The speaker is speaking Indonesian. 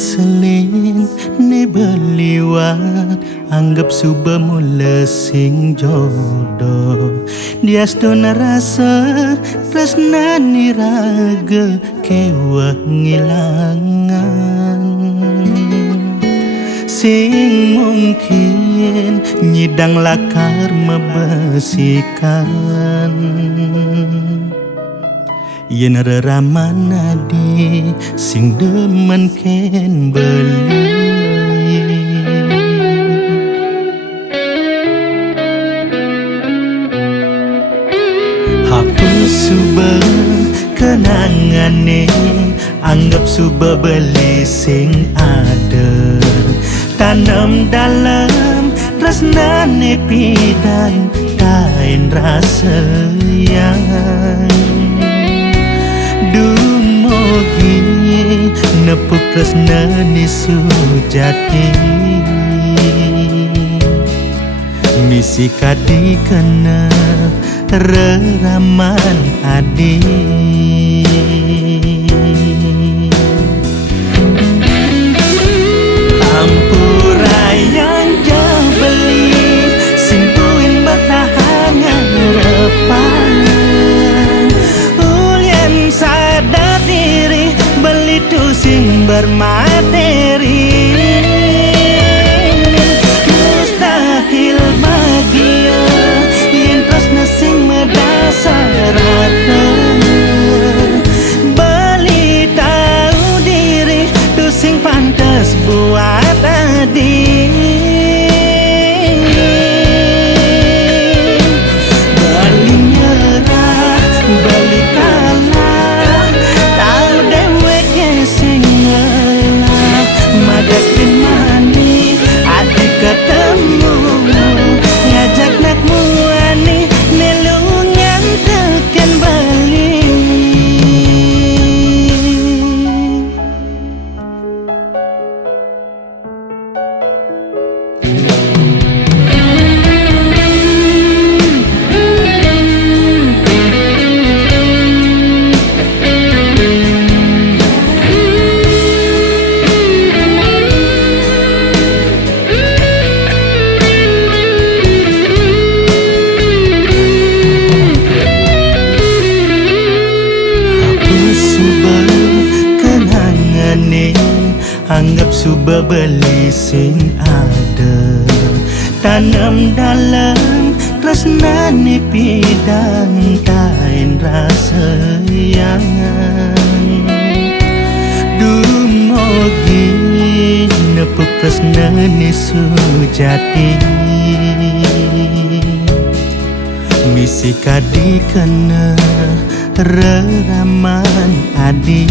selin ne beliwat anggap suba mula sing jodoh diastona rasa tresna ni raga kewah ngilangan sing mungkin nyidang lakar mebesikan yen reraman adi sing demen ken beli hapus suba kenangane anggap suba beli sing ada tanam dalam tresnane pidan kain rasa yang dumogi nepuk tresnane sujati misi kadi kena reraman adi Ampura yang jauh beli simpuin bertahan harapan ulien sadar diri beli tu sing bermateri mustahil bahagia yen tresna sing medasar harta beli tahu diri tu sing pantas buat adi beli nyerah beli kalah tahu deweke sing ngelah madakin mani adi ketemu ngajak nak muani nelungan teken bali anggap suba beli sing ada tanam dalam tresnane pidan kain rasa yang dumogi nepuk tresnane sujati misi kadi kena reraman adi